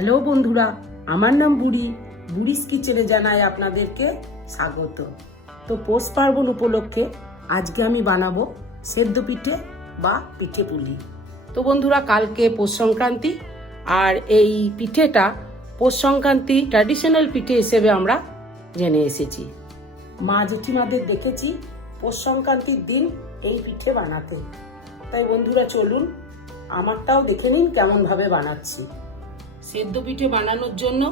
Hello বন্ধুরা, আমার নাম বুড়ি। বুড়িস কিচেনে জানাই আপনাদেরকে স্বাগত। তো পৌষ পার্বণ উপলক্ষে আজকে আমি বানাবো সেদ্ধ পিঠে বা পিঠে পুলি। তো বন্ধুরা, কালকে পৌষ সংক্রান্তি, আর এই পিঠেটা পৌষ সংক্রান্তি ট্র্যাডিশনাল পিঠে হিসেবে আমরা জেনে এসেছি। মা জেঠিমাদের দেখেছি পৌষ সংক্রান্তির দিন এই পিঠে বানাতে। তাই বন্ধুরা, চলুন আমারটাও দেখে নিন কেমনভাবে বানাচ্ছি। সেদ্ধ পিঠে বানানোর জন্য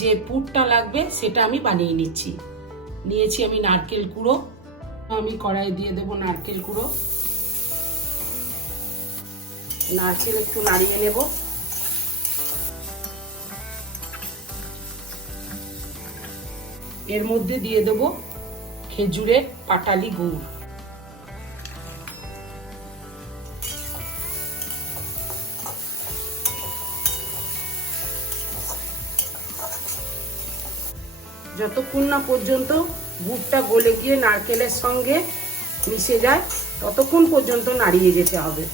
যে পুরটা লাগবে, সেটা আমি বানিয়ে নিচ্ছি। নিয়েছি আমি নারকেল কুড়ো। আমি কড়াই দিয়ে দেবো নারকেল কুড়ো। নারকেল একটু নাড়িয়ে নেব। এর মধ্যে দিয়ে দেব খেজুরের পাটালি গুড়। যতক্ষণ না পর্যন্ত গুড়টা গলে গিয়ে নারকেলের সঙ্গে মিশে যায়, ততক্ষণ পর্যন্ত নাড়িয়ে যেতে হবে।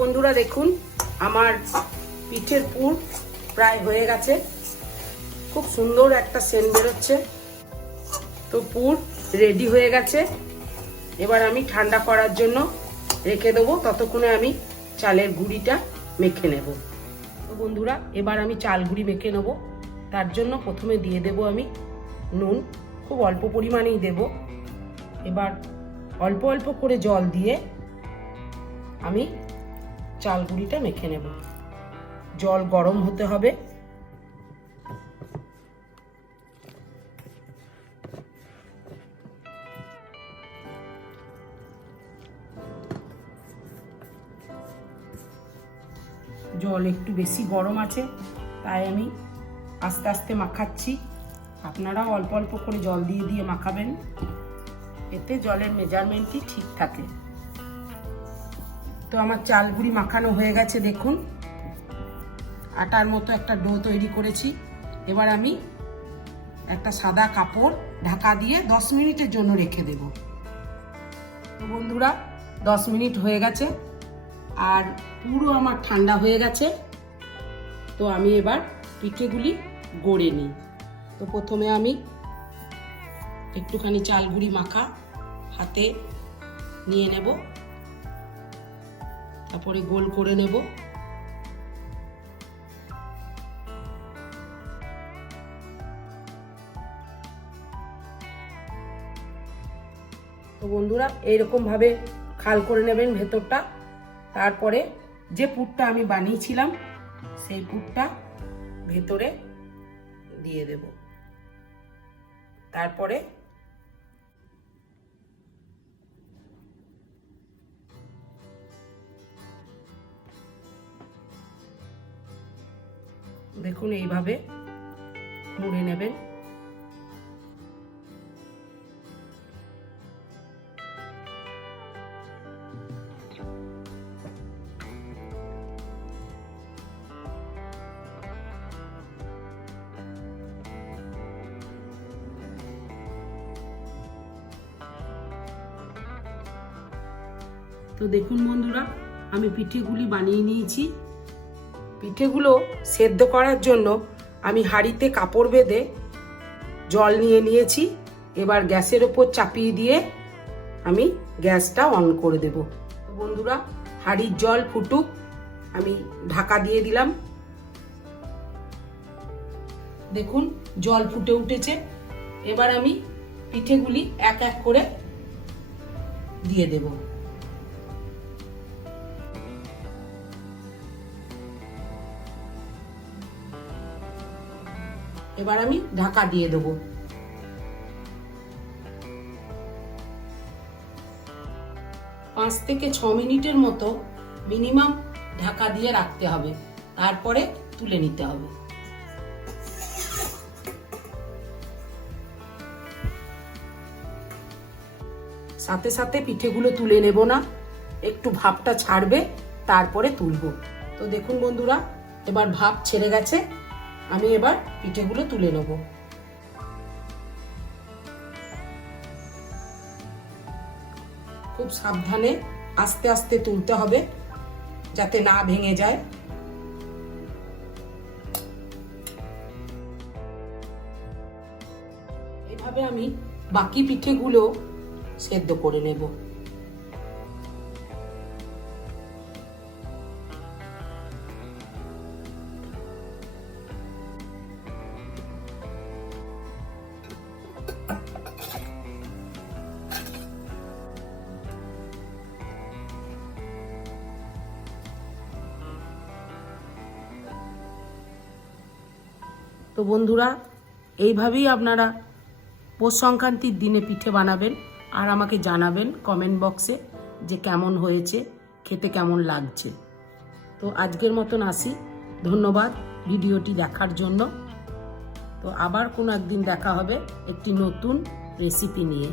বন্ধুরা দেখুন, আমার পিঠের পুর প্রায় হয়ে গেছে। খুব সুন্দর একটা সেন্ট বেরোচ্ছে। তো পুর রেডি হয়ে গেছে। এবার আমি ঠান্ডা করার জন্য রেখে দেবো। ততক্ষণে আমি চালের গুঁড়িটা মেখে নেব। তো বন্ধুরা, এবার আমি চাল গুঁড়ি মেখে নেব। তার জন্য প্রথমে দিয়ে দেব আমি নুন। খুব অল্প পরিমাণেই দেব। এবার অল্প অল্প করে জল দিয়ে আমি চাল গুঁড়িটা মেখে নেব। জল গরম হতে হবে। জল একটু বেশি গরম আছে, তাই আমি আস্তে আস্তে মাখাচ্ছি। আপনারাও অল্প অল্প করে জল দিয়ে দিয়ে মাখাবেন, এতে জলের মেজারমেন্টই ঠিক থাকে। তো আমার চালগুড়ি মাখানো হয়ে গেছে, দেখুন। আটার মতো একটা ডো তৈরি করেছি। এবার আমি একটা সাদা কাপড় ঢাকা দিয়ে দশ মিনিটের জন্য রেখে দেব। তো বন্ধুরা, দশ মিনিট হয়ে গেছে। আর পুরো আমার ঠান্ডা হয়ে গেছে। তো আমি এবার পিঠেগুলি গড়ে নিই। তো প্রথমে আমি একটুখানি চালগুড়ি মাখা হাতে নিয়ে নেব। তারপরে গোল করে নেব। তো বন্ধুরা এইরকম ভাবে খাল করে নেবেন ভেতরটা। তারপরে যে পুরটা আমি বানিয়েছিলাম, সেই পুরটা ভেতরে দিয়ে দেব। তারপরে দেখুন, এইভাবে মুড়ে নেবেন। তো দেখুন বন্ধুরা, আমি পিঠেগুলি বানিয়ে নিয়েছি। পিঠেগুলো সেদ্ধ করার জন্য আমি হাঁড়িতে কাপড় বেঁধে জল নিয়ে নিয়েছি। এবার গ্যাসের ওপর চাপিয়ে দিয়ে আমি গ্যাসটা অন করে দেব। বন্ধুরা, হাঁড়ির জল ফুটুক, আমি ঢাকা দিয়ে দিলাম। দেখুন, জল ফুটে উঠেছে। এবার আমি পিঠেগুলি এক এক করে দিয়ে দেবো। এবার আমি ঢাকা দিয়ে দেবো। পাঁচ থেকে ছ মিনিটের মতো মিনিমাম ঢাকা দিয়ে রাখতে হবে। তারপরে তুলে নিতে হবে। সাথে সাথে পিঠেগুলো তুলে নেব না। একটু ভাপটা ছাড়বে, তারপরে তুলবো। তো দেখুন বন্ধুরা, এবার ভাপ ছেড়ে গেছে। আমি এবার পিঠেগুলো তুলে নেব। খুব সাবধানে আস্তে আস্তে তুলতে হবে যাতে না ভেঙে যায়। এভাবে আমি বাকি পিঠেগুলো সেদ্ধ করে নেব। তো বন্ধুরা, এইভাবেই আপনারা পৌষ সংক্রান্তির দিনে পিঠে বানাবেন আর আমাকে জানাবেন কমেন্ট বক্সে যে কেমন হয়েছে, খেতে কেমন লাগছে। তো আজকের মতন আসি। ধন্যবাদ ভিডিওটি দেখার জন্য। তো আবার কোনো একদিন দেখা হবে একটি নতুন রেসিপি নিয়ে।